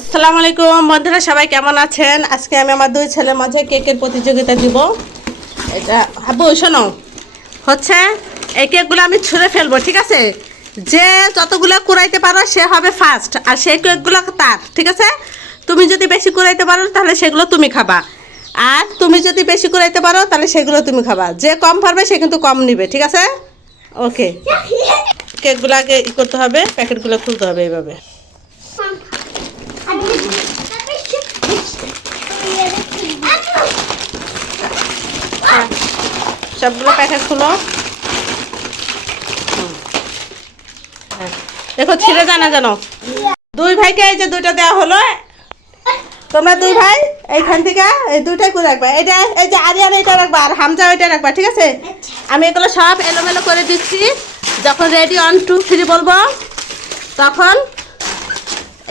আসসালামু আলাইকুম বন্ধুরা, সবাই কেমন আছেন? আজকে আমি আমার দুই ছেলের মাঝে কেকের প্রতিযোগিতা দিব। এটা আব্বু শোনো, হচ্ছে এই কেকগুলো আমি ছুঁড়ে ফেলবো, ঠিক আছে? যে যতগুলো কুড়াইতে পারো সে হবে ফার্স্ট, আর সেই কেকগুলো তার, ঠিক আছে? তুমি যদি বেশি কুড়াইতে পারো তাহলে সেগুলো তুমি খাবা, আর তুমি যদি বেশি কুড়াইতে পারো তাহলে সেগুলো তুমি খাবা। যে কম পারবে সে কিন্তু কম নিবে, ঠিক আছে? ওকে, কেকগুলো আগে ই করতে হবে, প্যাকেটগুলো খুলতে হবে এইভাবে। সবগুলো প্যাকেট খুলো। দেখো ছিঁড়ে জানা জানো। দুই ভাইকে এই যে দুইটা দেওয়া হলো, তোমরা দুই ভাই এইখান থেকে এই দুইটাই করে রাখবা। এটা এই যে আরিয়ান এটা রাখবা, আর হামজা ওইটা রাখবা, ঠিক আছে? আমি এগুলো সব এলোমেলো করে দিচ্ছি। যখন রেডি 1 2 3 বলবো তখন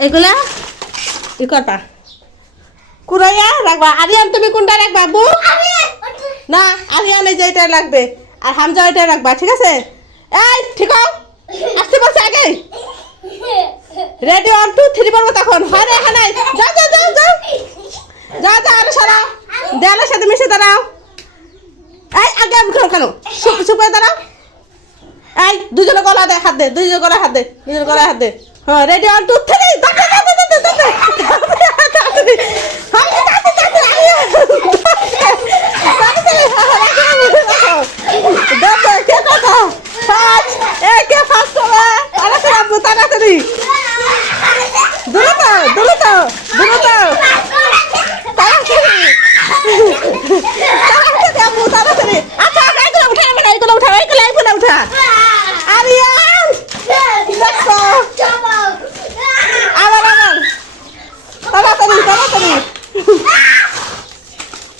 এগুলা ই করবা, কুড়াইয়া রাখবা। আরিয়ান তুমি কোনটা রাখবা আব্বু? না, আরিয়ান এই যে এটা লাগবে, আর হামজা ওইটা রাখবা, ঠিক আছে? এই ঠিক আসতে বলছে আগে। রেডি 1 2 3 বলবো তখন। হয় রে, হ্যাঁ নাই, যাও যাও যাও যাও যাও যাও, আরো সরাও, দেয়ালের সাথে মিশে দাঁড়াও। এই আগে আমি কেন চুপ হয়ে দাঁড়াও। এই দুজনে গলা দে, হাত দে, দুজনে গলা হাত দে, দুজনে গলা হাত দে। হ্যাঁ, রেডি 1 2 3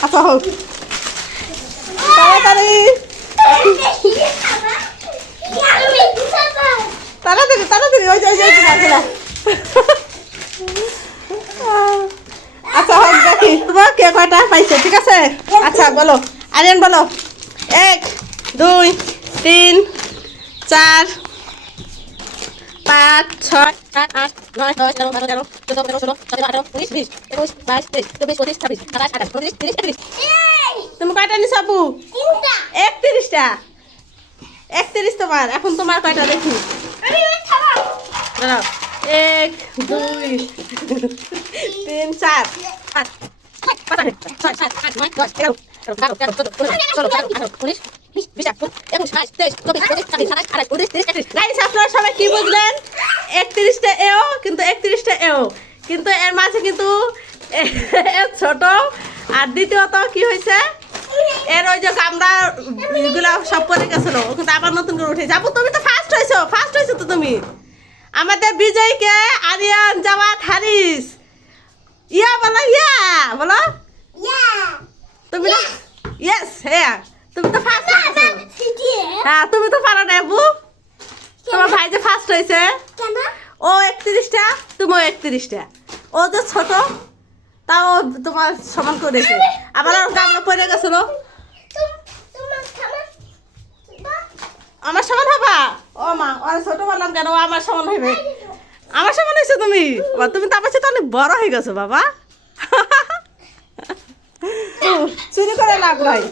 আচ্ছা হোক তাড়াতাড়ি তাড়াতাড়ি তাড়াতাড়ি। ওই যে আচ্ছা হোক, দেখি কে কয়টা পাইছে, ঠিক আছে? আচ্ছা বলো, আরিয়ান বলো। 1 2 3 4 5 6 7 8 9 10 11 12 13 14 15 16 17 18 19 20 21 22 23 24 25 26 27 28 29 30 31। তুমি কয়টা নিছো আপু? 31টা। 31 তোমার। এখন তোমার কয়টা দেখি? 1 2 3 4 5 6 7 8 9 10 11 12 13 14 15 16 17 18 19 20 21 22 23 24 25 26 27 28 29 30 31। গাইস, আপনারা সবাই কি বুঝলেন? 31টা এও, কিন্তু 31টা এও, কিন্তু এর মাঝে কিন্তু ছোট। আর দ্বিতীয়ত কি হয়েছে, এর ওই যে কামড়া এগুলো সব পরে গেছিল, কিন্তু আবার নতুন করে উঠে যাবো। তুমি তো ফার্স্ট হয়েছো তো তুমি। আমাদের বিজয়কে আরিয়ান জামাত হারিস ইয়া বলো, ইয়া বলো, তুমি না ইয়েস, হ্যাঁ তুমি তো ফার্স্ট হয়েছো। হ্যাঁ তুমি তো পারো না আপু, তোমার ভাই যে ফার্স্ট হয়েছে। ও 31টা, তুমি 31টা। ও যে ছোট, তাও তোমার সমান করেছে। আবার গামলা পড়ে গেছিল, আমার সমান হবা। ও মা, ওরা ছোট বললাম কেন, আমার সমান হইবে। আমার সমান হয়েছে তুমি। তুমি তো আমার সাথে অনেক বড় হয়ে গেছো বাবা। চুরি করে লাভ নাই।